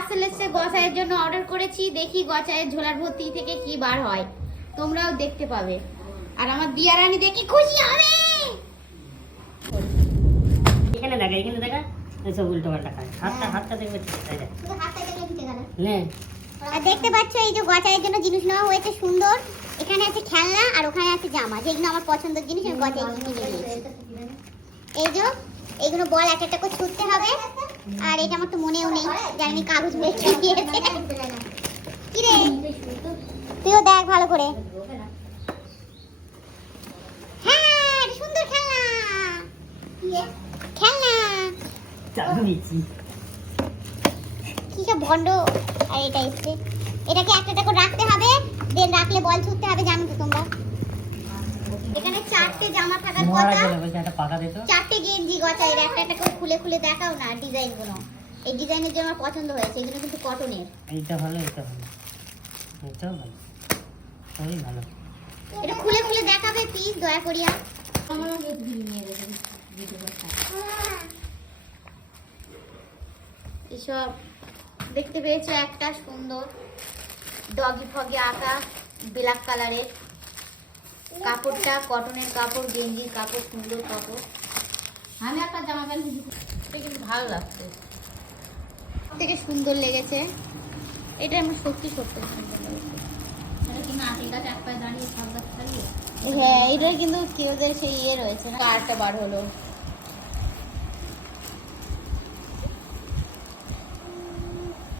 Parcel এসে গচায়ের জন্য order করেছি, দেখি গচায়ের ঝোলার ভর্তি থেকে কি বার হয়, তোমরাও দেখতে পাবে। আর আমার দিয়ারানি দেখি খুশি হবে। এখানে দেখা সব উল্টো পাল্টা খায়। হাতটা দেখবে আর দেখতে পাচ্ছ এই যে গচায়ের জন্য জিনিস নেওয়া হয়েছে সুন্দর। এখানে আছে খেলনা আর ওখানে আছে জামা, যেগুলো আমার পছন্দের জিনিস আমি গচায় কিনে নিয়েছি। এই যে এইগুলো বল একটা একটা করে ছুটতে হবে। আর এটা আমার তো মনেও নেই যে আমি কাগজ মেখে দিয়েছি। কি রে তুইও দেখ ভালো করে। হ্যাঁ সুন্দর খেলনা, খেলনা কি সব ভন্ড। আর এটা এসছে, এটাকে একটা একটা করে রাখতে হবে, দেন রাখলে বল ছুটতে হবে, জানো তো তোমরা। এখানে চারটে জামা থাকার কথা, চারটে গেঞ্জি গচায়, একটা একটা করে খুলে খুলে দেখাও না ডিজাইন গুলো। এই ডিজাইনের জন্য আমার পছন্দ হয়েছে, এগুলো কিন্তু কটনের। এইটা ভালো, এটা ভালো, এটাও ভালো, সবই ভালো। এটা খুলে খুলে দেখাবে প্লিজ দয়া করিয়া। এসব দেখতে পেয়েছো একটা সুন্দর ডগি ফগি আঁকা ব্ল্যাক কালারের কাপড়টা, কটনের কাপড়, গেঞ্জির কাপড়, সুন্দর কাপড়। আমি একটা জামা প্যান্ট কিন্তু ভালো লাগছে, থেকে সুন্দর লেগেছে এটা। আমার সত্যি সত্যি সুন্দর লেগেছে। হ্যাঁ, এটার কিন্তু কি ওদের সেই ইয়ে রয়েছে না, কারটা বার হলো।